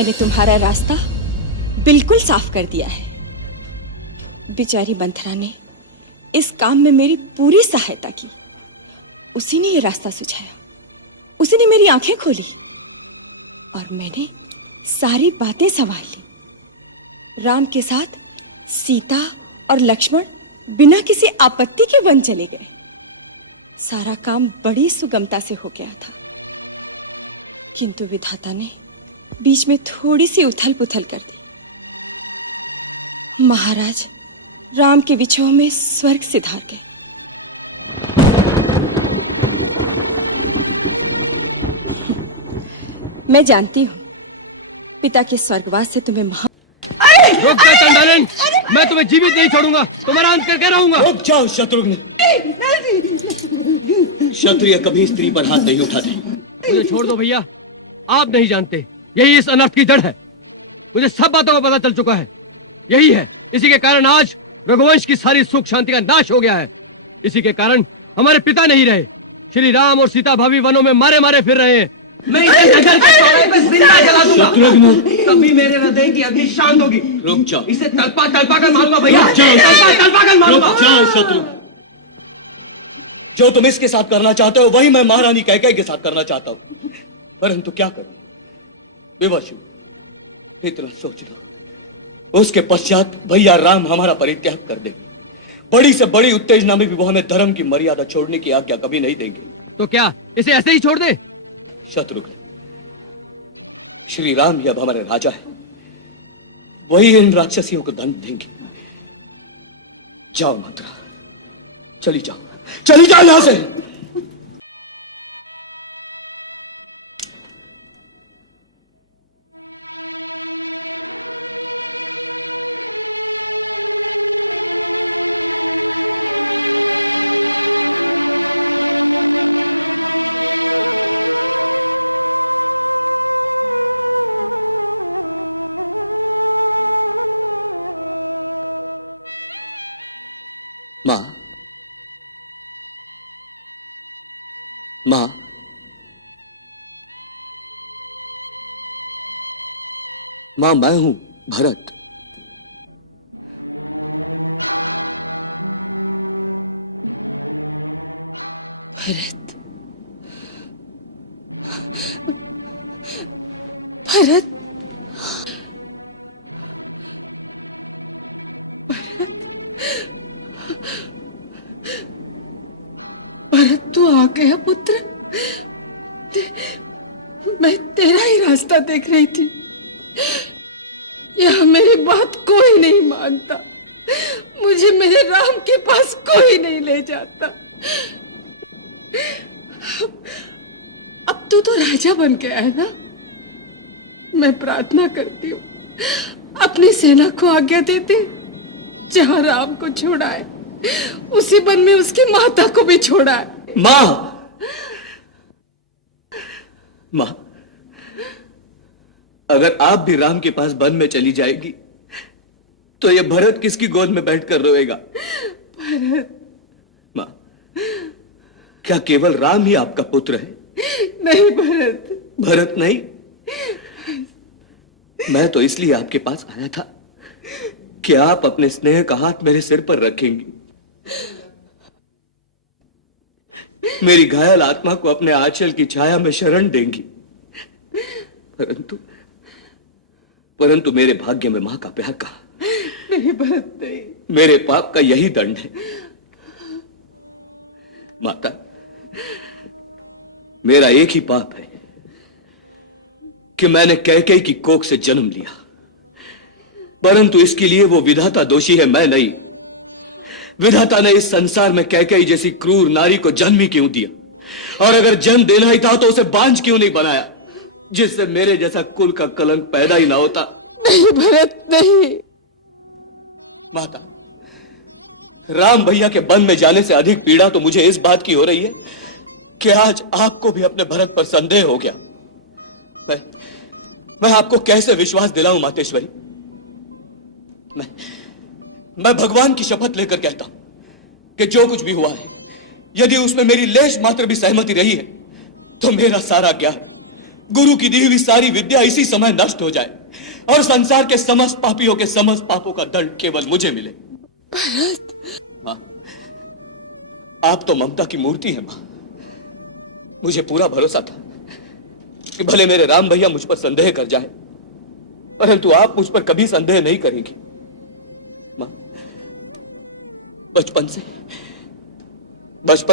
मैंने तुम्हारा रास्ता बिल्कुल साफ कर दिया है। बेचारी मंथरा ने इस काम में मेरी पूरी सहायता की। उसी ने ये रास्ता सुझाया, उसी ने मेरी आंखें खोली और मैंने सारी बातें संभाल ली। राम के साथ सीता और लक्ष्मण बिना किसी आपत्ति के वन चले गए। सारा काम बड़ी सुगमता से हो गया था, किंतु विधाता ने बीच में थोड़ी सी उथल पुथल कर दी। महाराज राम के विछोह में स्वर्ग सिधार गए। मैं जानती हूं पिता के स्वर्गवास से तुम्हें रुक जा चंडालन, मैं तुम्हें जीवित नहीं छोड़ूंगा, तुम्हारा अंत करके रहूंगा। रुक जाओ शत्रुघ्न, क्षत्रिय कभी स्त्री पर हाथ नहीं उठाते। मुझे छोड़ दो भैया, आप नहीं जानते यही इस अनर्थ की जड़ है। मुझे सब बातों का पता चल चुका है। यही है, इसी के कारण आज रघुवंश की सारी सुख शांति का नाश हो गया है। इसी के कारण हमारे पिता नहीं रहे। श्री राम और सीता भाभी वनों में मारे मारे फिर रहे हैं। मैं इसे जंगल के चौराहे पे जिंदा जला दूंगा। शत्रुघ्न, तभी मेरे हृदय की अग्नि शांत होगी। रुक जाओ, इसे तलपा तलपा कर मारूंगा भैया, रुक जाओ, तलपा कर मारूंगा। रुक जाओ शत्रुघ्न, जो तुम इसके साथ करना चाहते हो वही मैं महारानी कैकेयी के साथ करना चाहता हूं, परंतु क्या करूं? विवश हूं, इतना सोच लो। उसके पश्चात भैया राम हमारा परित्याग कर देंगे। बड़ी से बड़ी उत्तेजना में भी वो हमें धर्म की मर्यादा छोड़ने की आज्ञा कभी नहीं देंगे। तो क्या इसे ऐसे ही छोड़ दे? शत्रुघ्न, श्री राम ही अब हमारे राजा है, वही इन राक्षसियों को दंड देंगे। जाओ मंत्रा, चली जाओ यहां से। मां, मैं हूं भरत। भरत, भरत, भरत तू आ गया पुत्र। मैं तेरा ही रास्ता देख रही थी। यह मेरी बात कोई नहीं मानता। मुझे मेरे राम के पास कोई नहीं ले जाता। अब तू तो राजा बन गया है ना। मैं प्रार्थना करती हूँ अपनी सेना को आज्ञा दे दे, जहां राम को छोड़ा है उसी वन में उसकी माता को भी छोड़ा है। मां, अगर आप भी राम के पास वन में चली जाएगी तो ये भरत किसकी गोद में बैठकर रोएगा? भरत, मां, क्या केवल राम ही आपका पुत्र है? नहीं भरत, भरत नहीं। मैं तो इसलिए आपके पास आया था कि आप अपने स्नेह का हाथ मेरे सिर पर रखेंगी, मेरी घायल आत्मा को अपने आंचल की छाया में शरण देंगी। परंतु मेरे भाग्य में मां का प्यार कहा। नहीं भरत नहीं। मेरे पाप का यही दंड है। माता, मेरा एक ही पाप है कि मैंने कैकेयी की कोख से जन्म लिया, परंतु इसके लिए वो विधाता दोषी है, मैं नहीं। विधाता ने इस संसार में कैकेयी जैसी क्रूर नारी को जन्म ही क्यों दिया? और अगर जन्म देना ही था तो उसे बांझ क्यों नहीं बनाया, जिससे मेरे जैसा कुल का कलंक पैदा ही ना होता? नहीं भरत नहीं। माता, राम भैया के वन में जाने से अधिक पीड़ा तो मुझे इस बात की हो रही है कि आज आपको भी अपने भरत पर संदेह हो गया। मैं आपको कैसे विश्वास दिलाऊं मातेश्वरी? मैं भगवान की शपथ लेकर कहता हूं कि जो कुछ भी हुआ है, यदि उसमें मेरी लेश मात्र भी सहमति रही है तो मेरा सारा ज्ञान, गुरु की दी हुई सारी विद्या इसी समय नष्ट हो जाए और संसार के समस्त पापियों के समस्त पापों का दंड केवल मुझे मिले। भरत, मां, आप तो ममता की मूर्ति हैं मां। मुझे पूरा भरोसा था कि भले मेरे राम भैया मुझ पर संदेह कर जाए, परंतु आप मुझ पर कभी संदेह नहीं करेंगी। मां, बचपन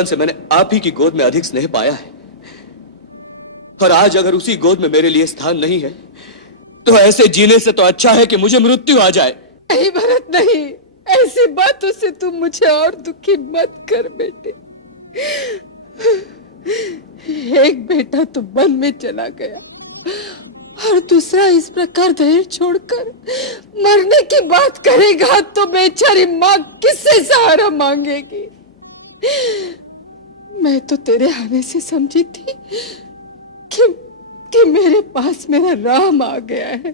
से मैंने आप ही की गोद में अधिक स्नेह पाया है, और आज अगर उसी गोद में मेरे लिए स्थान नहीं है तो ऐसे जीने से तो अच्छा है कि मुझे मृत्यु आ जाए। नहीं भरत नहीं, ऐसी बातों से तुम मुझे और दुखी मत कर बेटे। एक बेटा तो वन में चला गया और दूसरा इस प्रकार धैर्य छोड़कर मरने की बात करेगा तो बेचारी माँ किससे सहारा मांगेगी। मैं तो तेरे आने से समझी थी कि मेरे पास मेरा राम आ गया है।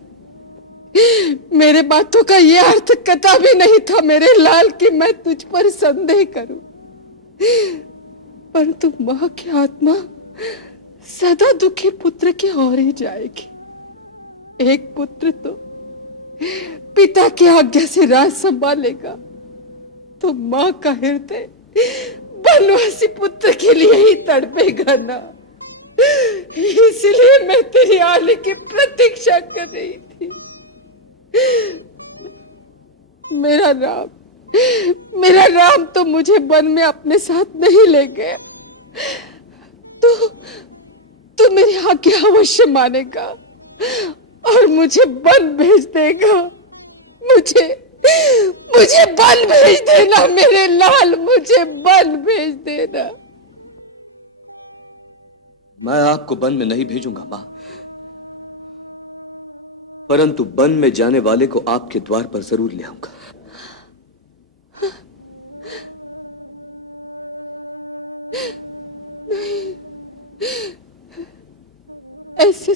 मेरे बातों का यह अर्थ कतई नहीं था मेरे लाल कि मैं तुझ पर संदेह करूं, परंतु मां की आत्मा सदा दुखी पुत्र की ओर ही जाएगी। एक पुत्र तो पिता की आज्ञा से राज संभालेगा तो मां का हृदय बनवासी पुत्र के लिए ही तड़पेगा ना। इसलिए मैं तेरी आने की प्रतीक्षा कर रही थी। मेरा राम तो मुझे वन में अपने साथ नहीं ले गया, तो मेरी आज्ञा अवश्य मानेगा और मुझे वन भेज देगा। मुझे वन भेज देना मेरे लाल, मुझे वन भेज देना। मैं आपको वन में नहीं भेजूंगा मां, परंतु वन में जाने वाले को आपके द्वार पर जरूर ले आऊंगा। नहीं, ऐसे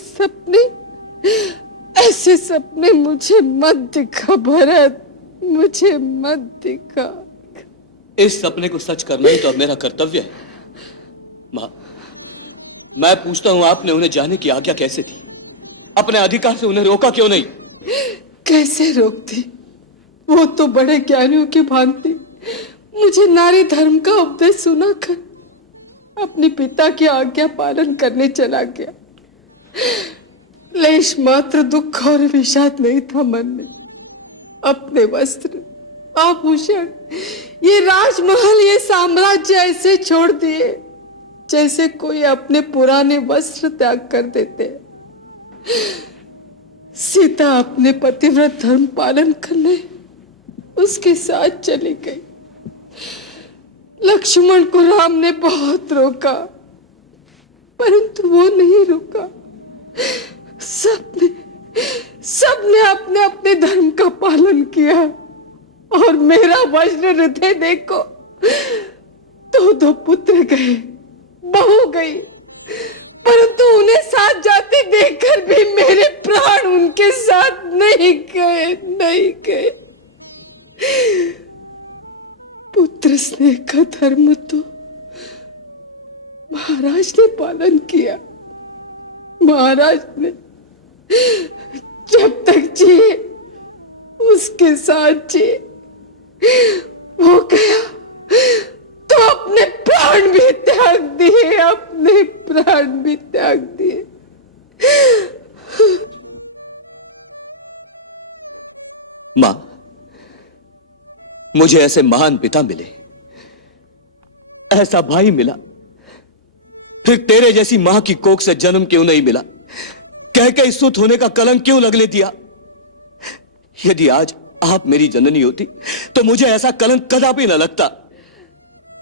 सपने मुझे मत दिखा भरत, मुझे मत दिखा। इस सपने को सच करना ही तो अब मेरा कर्तव्य है। मां, मैं पूछता हूं, आपने उन्हें जाने की आज्ञा कैसे थी? अपने अधिकार से उन्हें रोका क्यों नहीं? कैसे रोकती? वो तो बड़े ज्ञानियों की भांति मुझे नारी धर्म का उपदेश सुनाकर अपने पिता की आज्ञा पालन करने चला गया। लेश मात्र दुख और विषाद नहीं था मन में। अपने वस्त्र, आभूषण, ये राजमहल, ये साम्राज्य ऐसे छोड़ दिए जैसे कोई अपने पुराने वस्त्र त्याग कर देते। सीता अपने पतिव्रत धर्म पालन करने उसके साथ चली गई। लक्ष्मण को राम ने बहुत रोका, परंतु वो नहीं रुका। सबने अपने अपने धर्म का पालन किया और मेरा वज्र हृदय देखो, दो पुत्र गए, बहू गई, परंतु उन्हें साथ जाते देखकर भी मेरे प्राण उनके साथ नहीं गए। पुत्र स्नेह का धर्म तो महाराज ने पालन किया। महाराज ने जब तक जिए उसके साथ जिए। वो गया तो अपने प्राण भी त्याग दिए, अपने प्राण भी त्याग दिए। मां, मुझे ऐसे महान पिता मिले, ऐसा भाई मिला, फिर तेरे जैसी मां की कोख से जन्म क्यों नहीं मिला? कह के सुत होने का कलंक क्यों लगने दिया? यदि आज आप मेरी जननी होती तो मुझे ऐसा कलंक कदापि न लगता।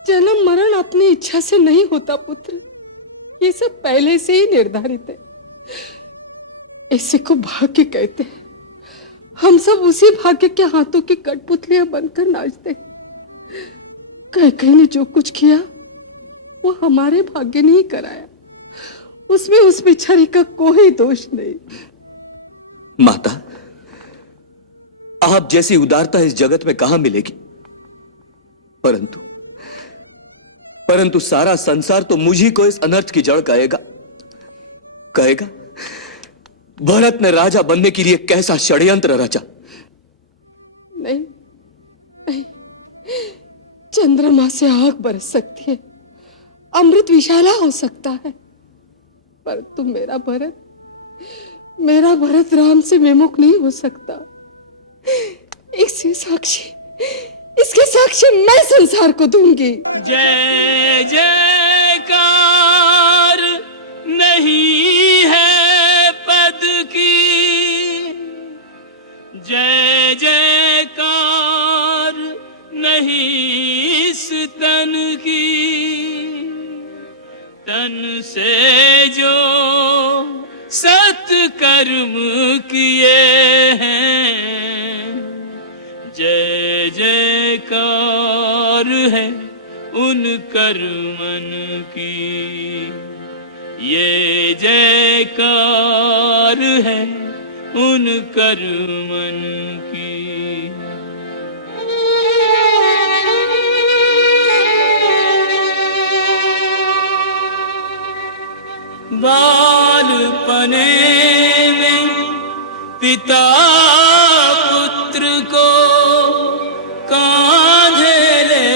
जन्म मरण अपनी इच्छा से नहीं होता पुत्र, ये सब पहले से ही निर्धारित है। इसी को भाग्य कहते हैं। हम सब उसी भाग्य के हाथों की कठपुतलियां बनकर नाचते। कैकेयी ने जो कुछ किया वो हमारे भाग्य ने ही कराया, उसमें उस बेचारी का कोई दोष नहीं। माता, आप जैसी उदारता इस जगत में कहां मिलेगी? परंतु सारा संसार तो मुझी को इस अनर्थ की जड़ कहेगा भरत ने राजा बनने के लिए कैसा षड्यंत्र रचा। नहीं नहीं, चंद्रमा से आग बरस सकती है, अमृत विशाला हो सकता है, पर तुम मेरा भरत राम से विमुख नहीं हो सकता। इसके साक्षी मैं संसार को दूंगी। जय जयकार नहीं है पद की, जय जयकार नहीं इस तन की, तन से जो सत्कर्म किए हैं, जय जयकार है उन कर्मन की, ये जयकार है उन कर्मन की। बालपने में पिता पुत्र को कांधे ले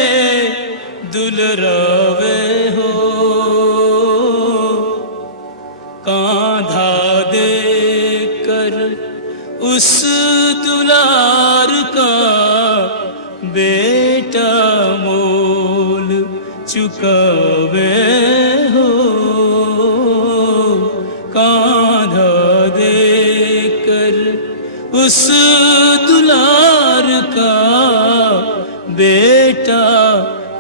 दुलरावे हो, कांधा दे कर उस दुलार का बेटा मोल चुकावे हो, कांधा दे कर उस दुलार का बेटा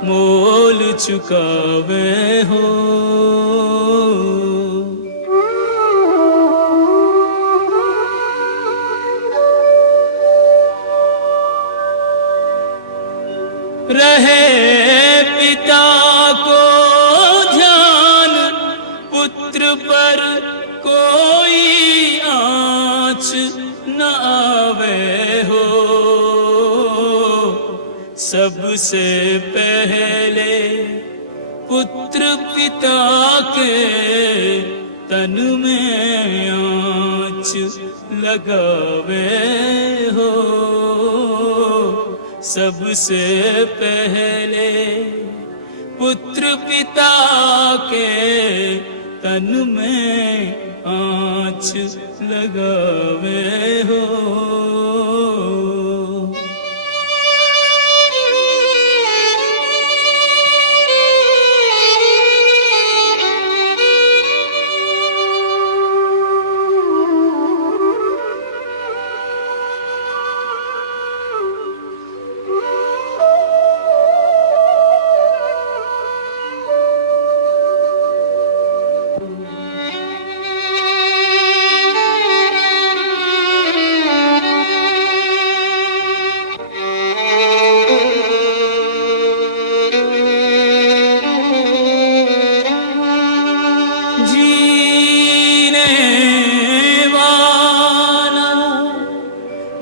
मोल चुकावे हो। रहे पिता को ध्यान, पुत्र पर कोई आँच न आवे हो, सबसे पहले पुत्र पिता के तन में आँच लगावे हो, सबसे पहले पुत्र पिता के तन में आँच लगावे हो।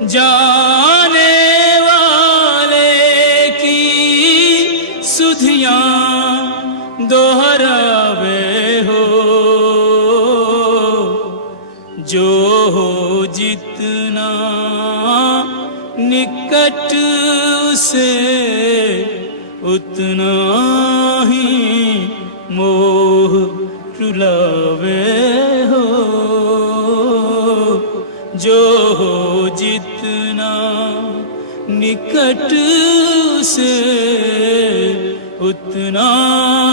जाने वाले की सुधियां दोहरावे हो, जो हो जितना निकट उसे उतना ही मोह रुलावे हो, जो हो जितना निकट से उतना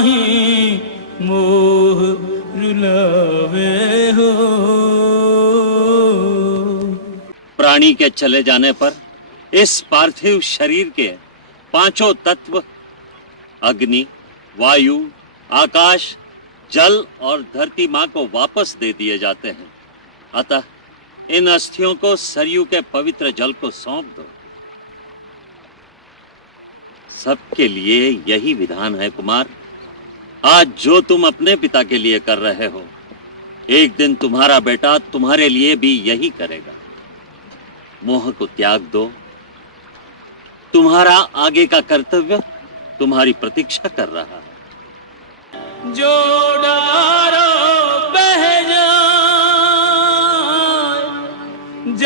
ही मोह रुलावे हो। प्राणी के चले जाने पर इस पार्थिव शरीर के पांचों तत्व अग्नि, वायु, आकाश, जल और धरती माँ को वापस दे दिए जाते हैं। अतः इन अस्थियों को सरयू के पवित्र जल को सौंप दो। सबके लिए यही विधान है कुमार। आज जो तुम अपने पिता के लिए कर रहे हो, एक दिन तुम्हारा बेटा तुम्हारे लिए भी यही करेगा। मोह को त्याग दो। तुम्हारा आगे का कर्तव्य तुम्हारी प्रतीक्षा कर रहा है। जो डारो बह जा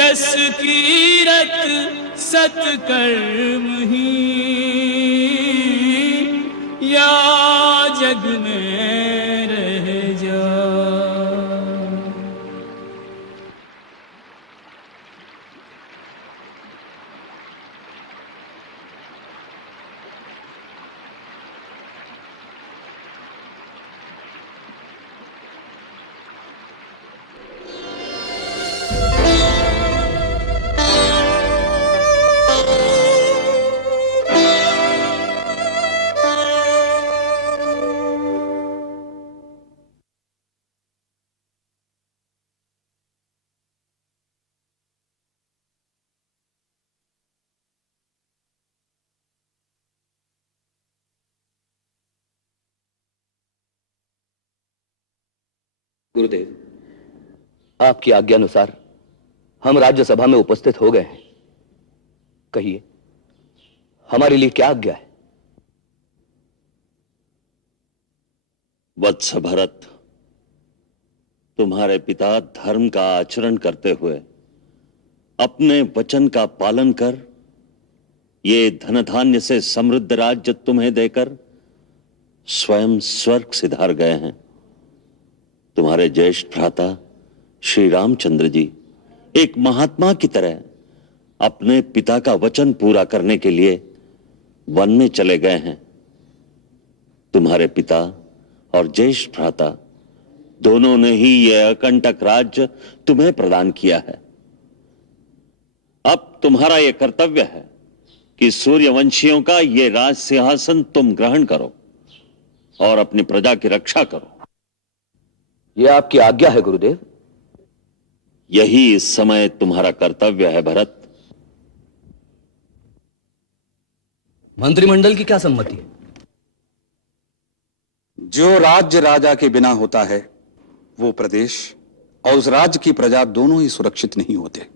जस कीरत सत्कर्म ही या जग में रह जा। गुरुदेव, आपकी आज्ञानुसार हम राज्यसभा में उपस्थित हो गए हैं। कहिए, हमारे लिए क्या आज्ञा है? वत्स भरत, तुम्हारे पिता धर्म का आचरण करते हुए अपने वचन का पालन कर ये धन धान्य से समृद्ध राज्य तुम्हें देकर स्वयं स्वर्ग सिधार गए हैं। तुम्हारे ज्येष्ठ भ्राता श्री रामचंद्र जी एक महात्मा की तरह अपने पिता का वचन पूरा करने के लिए वन में चले गए हैं। तुम्हारे पिता और ज्येष्ठ भ्राता दोनों ने ही यह अकंटक राज्य तुम्हें प्रदान किया है। अब तुम्हारा यह कर्तव्य है कि सूर्यवंशियों का यह राज सिंहासन तुम ग्रहण करो और अपनी प्रजा की रक्षा करो। यह आपकी आज्ञा है गुरुदेव। यही इस समय तुम्हारा कर्तव्य है भरत। मंत्रिमंडल की क्या सम्मति है? जो राज्य राजा के बिना होता है वो प्रदेश और उस राज्य की प्रजा दोनों ही सुरक्षित नहीं होते।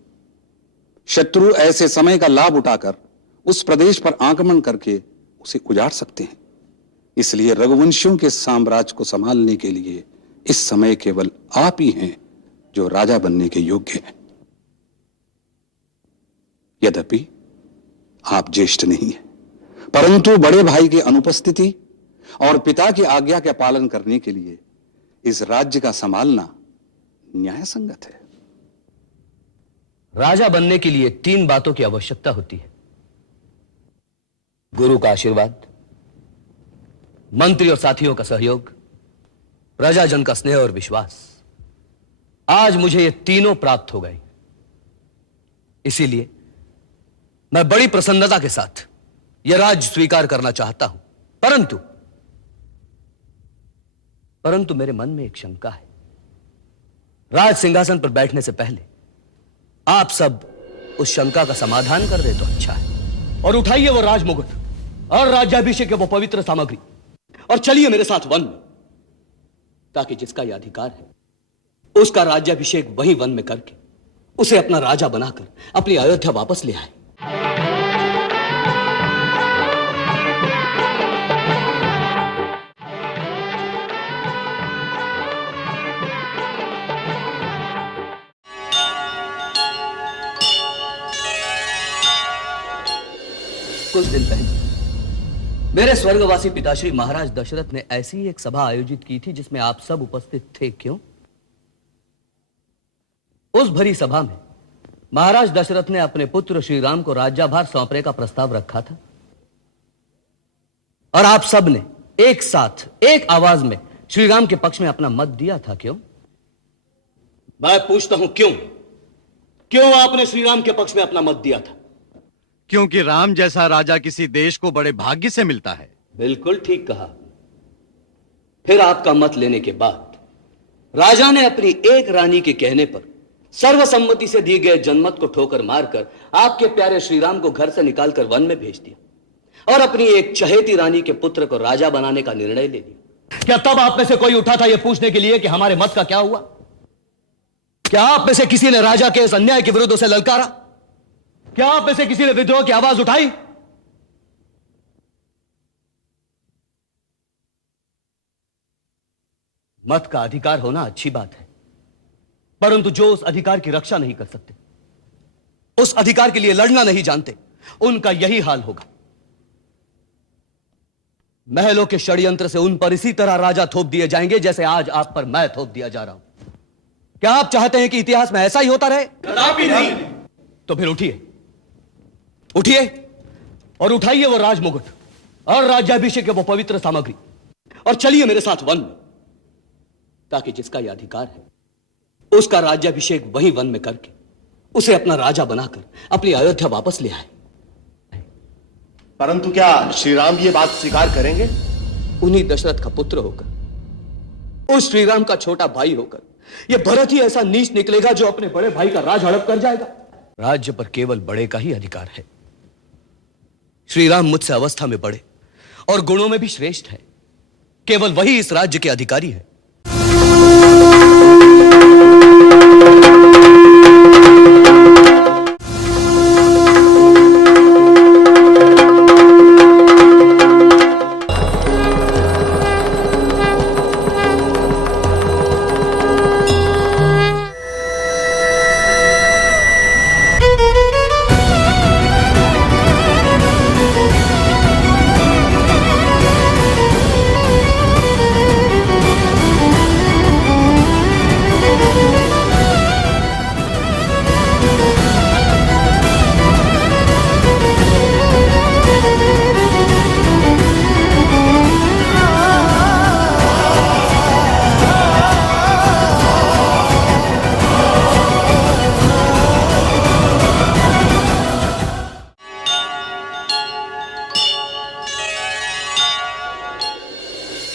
शत्रु ऐसे समय का लाभ उठाकर उस प्रदेश पर आक्रमण करके उसे उजाड़ सकते हैं। इसलिए रघुवंशियों के साम्राज्य को संभालने के लिए इस समय केवल आप ही हैं जो राजा बनने के योग्य हैं। यद्यपि आप ज्येष्ठ नहीं हैं, परंतु बड़े भाई की अनुपस्थिति और पिता की आज्ञा का पालन करने के लिए इस राज्य का संभालना न्याय संगत है। राजा बनने के लिए 3 बातों की आवश्यकता होती है: गुरु का आशीर्वाद, मंत्री और साथियों का सहयोग, प्रजाजन का स्नेह और विश्वास। आज मुझे ये तीनों प्राप्त हो गए। इसीलिए मैं बड़ी प्रसन्नता के साथ यह राज्य स्वीकार करना चाहता हूं। परंतु मेरे मन में एक शंका है। राज सिंहासन पर बैठने से पहले आप सब उस शंका का समाधान कर दे तो अच्छा है। और उठाइए वो राजमुकुट और राज्याभिषेक के वो पवित्र सामग्री और चलिए मेरे साथ वन में, ताकि जिसका यह अधिकार है उसका राज्याभिषेक वहीं वन में करके उसे अपना राजा बनाकर अपनी अयोध्या वापस ले आए। कुछ दिन पहले मेरे स्वर्गवासी पिताश्री महाराज दशरथ ने ऐसी ही एक सभा आयोजित की थी जिसमें आप सब उपस्थित थे। क्यों? उस भरी सभा में महाराज दशरथ ने अपने पुत्र श्री राम को राज्यभार सौंपने का प्रस्ताव रखा था और आप सब ने एक साथ एक आवाज में श्री राम के पक्ष में अपना मत दिया था। क्यों? मैं पूछता हूं क्यों आपने श्री राम के पक्ष में अपना मत दिया था? क्योंकि राम जैसा राजा किसी देश को बड़े भाग्य से मिलता है। बिल्कुल ठीक कहा। फिर आपका मत लेने के बाद राजा ने अपनी एक रानी के कहने पर सर्वसम्मति से दिए गए जनमत को ठोकर मारकर आपके प्यारे श्री राम को घर से निकालकर वन में भेज दिया और अपनी एक चहेती रानी के पुत्र को राजा बनाने का निर्णय ले लिया। क्या तब आप में से कोई उठा था यह पूछने के लिए कि हमारे मत का क्या हुआ? क्या आप में से किसी ने राजा के इस अन्याय के विरुद्ध उसे ललकारा? क्या आप में से किसी ने विद्रोह की आवाज उठाई? मत का अधिकार होना अच्छी बात है, परंतु जो उस अधिकार की रक्षा नहीं कर सकते उस अधिकार के लिए लड़ना नहीं जानते, उनका यही हाल होगा। महलों के षड्यंत्र से उन पर इसी तरह राजा थोप दिए जाएंगे जैसे आज आप पर मैं थोप दिया जा रहा हूं। क्या आप चाहते हैं कि इतिहास में ऐसा ही होता रहे? कदापि नहीं। तो फिर उठिए, उठिए और उठाइए वो राजमुकुट और राज्याभिषेक के वो पवित्र सामग्री और चलिए मेरे साथ वन में, ताकि जिसका यह अधिकार है उसका राज्याभिषेक वही वन में करके उसे अपना राजा बनाकर अपनी अयोध्या वापस ले आए। परंतु क्या श्री राम ये बात स्वीकार करेंगे? उन्हीं दशरथ का पुत्र होकर, उस श्री राम का छोटा भाई होकर यह भरत ही ऐसा नीच निकलेगा जो अपने बड़े भाई का राज हड़प कर जाएगा। राज्य पर केवल बड़े का ही अधिकार है। श्री राम मुझसे अवस्था में बड़े और गुणों में भी श्रेष्ठ है। केवल वही इस राज्य के अधिकारी है।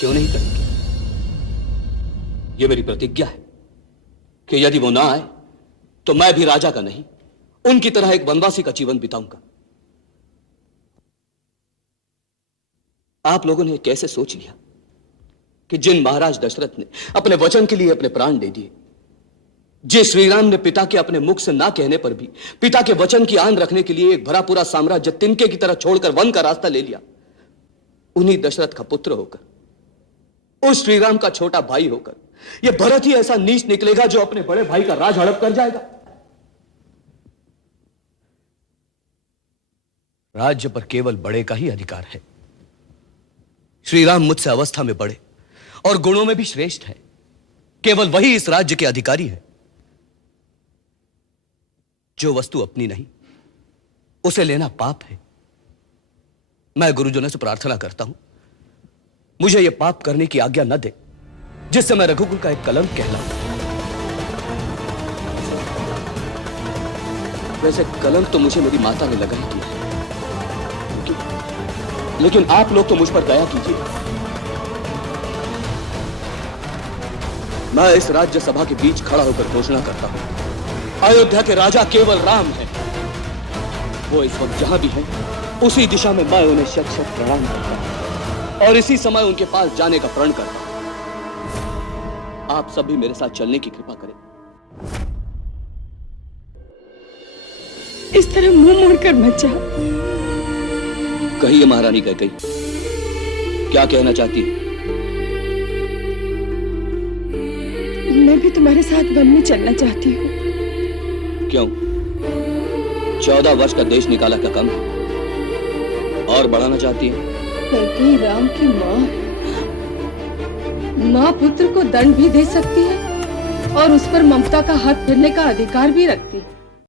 क्यों नहीं करेंगे? यह मेरी प्रतिज्ञा है कि यदि वो ना आए तो मैं भी राजा का नहीं, उनकी तरह एक वनवासी का जीवन बिताऊंगा। आप लोगों ने कैसे सोच लिया कि जिन महाराज दशरथ ने अपने वचन के लिए अपने प्राण दे दिए, जिस श्रीराम ने पिता के अपने मुख से ना कहने पर भी पिता के वचन की आन रखने के लिए एक भरा पूरा साम्राज्य तिनके की तरह छोड़कर वन का रास्ता ले लिया, उन्हीं दशरथ का पुत्र होकर, उस श्रीराम का छोटा भाई होकर यह भरत ही ऐसा नीच निकलेगा जो अपने बड़े भाई का राज हड़प कर जाएगा। राज्य पर केवल बड़े का ही अधिकार है। श्रीराम मुझसे अवस्था में बड़े और गुणों में भी श्रेष्ठ है। केवल वही इस राज्य के अधिकारी है। जो वस्तु अपनी नहीं उसे लेना पाप है। मैं गुरुजनों से प्रार्थना करता हूं, मुझे यह पाप करने की आज्ञा न दे जिससे मैं रघुकुल का एक कलंक कहलाऊं। वैसे कलंक तो मुझे मेरी माता ने लगा ही किया है, लेकिन आप लोग तो मुझ पर दया कीजिए। मैं इस राज्य सभा के बीच खड़ा होकर घोषणा करता हूं, अयोध्या के राजा केवल राम है। वो इस वक्त जहां भी है उसी दिशा में मैं उन्हें शत शत प्रणाम करता हूं और इसी समय उनके पास जाने का प्रण करता हूं। आप सब भी मेरे साथ चलने की कृपा करें। इस तरह मुंह मोड़कर मत जा। कहिए महारानी कैकेयी, क्या कहना चाहती है? मैं भी तुम्हारे साथ वन में चलना चाहती हूँ। क्यों? 14 वर्ष का देश निकाला का कम है और बढ़ाना चाहती है? कैकेयी राम की माँ है। माँ पुत्र को दंड भी दे सकती है और उस पर ममता का हाथ फेरने का अधिकार भी रखती है।